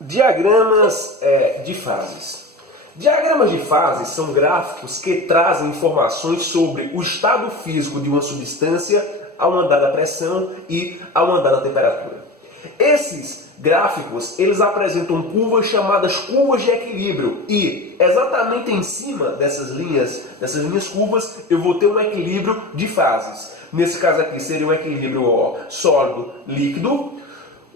Diagramas de fases. Diagramas de fases são gráficos que trazem informações sobre o estado físico de uma substância a uma dada pressão e a uma dada temperatura. Esses gráficos eles apresentam curvas chamadas curvas de equilíbrio e exatamente em cima dessas linhas curvas eu vou ter um equilíbrio de fases. Nesse caso aqui seria um equilíbrio sólido-líquido,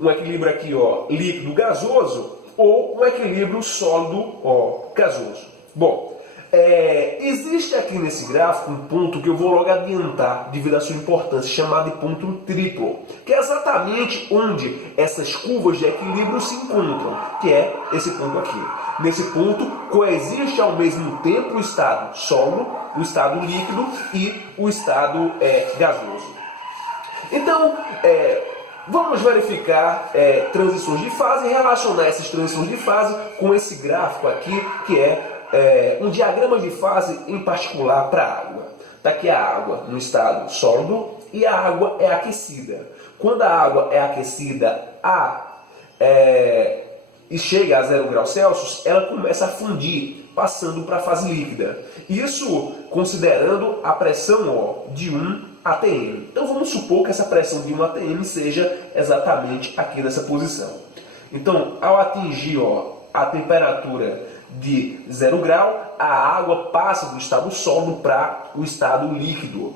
um equilíbrio aqui líquido-gasoso ou um equilíbrio sólido-gasoso. Bom, existe aqui nesse gráfico um ponto que eu vou logo adiantar devido à sua importância, chamado de ponto triplo, que é exatamente onde essas curvas de equilíbrio se encontram, que é esse ponto aqui. Nesse ponto coexiste ao mesmo tempo o estado sólido, o estado líquido e o estado gasoso. Então, vamos verificar transições de fase e relacionar essas transições de fase com esse gráfico aqui, que é um diagrama de fase em particular para a água. Está aqui a água no estado sólido e a água é aquecida. Quando a água é aquecida e chega a 0 graus Celsius, ela começa a fundir, passando para a fase líquida. Isso considerando a pressão de 1 atm. Então vamos supor que essa pressão de 1 atm seja exatamente aqui nessa posição. Então, ao atingir a temperatura de 0 grau, a água passa do estado sólido para o estado líquido.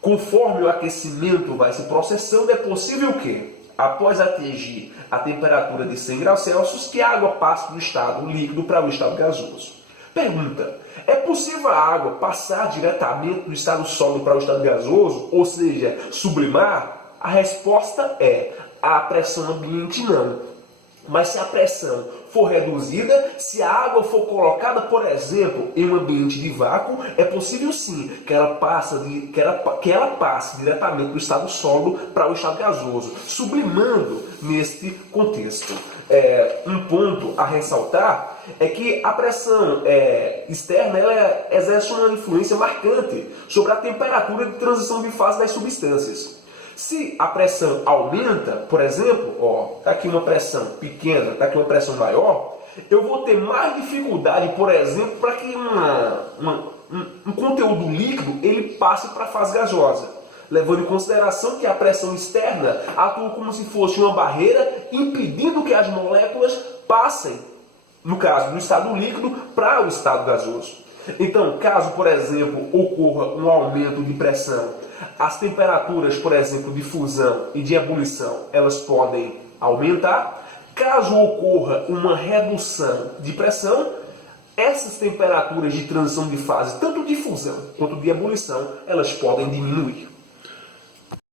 Conforme o aquecimento vai se processando, é possível que, após atingir a temperatura de 100 graus Celsius, que a água passe do estado líquido para o estado gasoso. Pergunta: é possível a água passar diretamente do estado sólido para o estado gasoso, ou seja, sublimar? A resposta é: a pressão ambiente não. Mas se a pressão for reduzida, se a água for colocada, por exemplo, em um ambiente de vácuo, é possível sim que ela passe diretamente do estado sólido para o estado gasoso, sublimando neste contexto. Um ponto a ressaltar é que a pressão externa ela exerce uma influência marcante sobre a temperatura de transição de fase das substâncias. Se a pressão aumenta, por exemplo, está aqui uma pressão pequena, está aqui uma pressão maior, eu vou ter mais dificuldade, por exemplo, para que um conteúdo líquido ele passe para a fase gasosa, levando em consideração que a pressão externa atua como se fosse uma barreira, impedindo que as moléculas passem, no caso do estado líquido, para o estado gasoso. Então, caso, por exemplo, ocorra um aumento de pressão, as temperaturas, por exemplo, de fusão e de ebulição, elas podem aumentar. Caso ocorra uma redução de pressão, essas temperaturas de transição de fase, tanto de fusão quanto de ebulição, elas podem diminuir.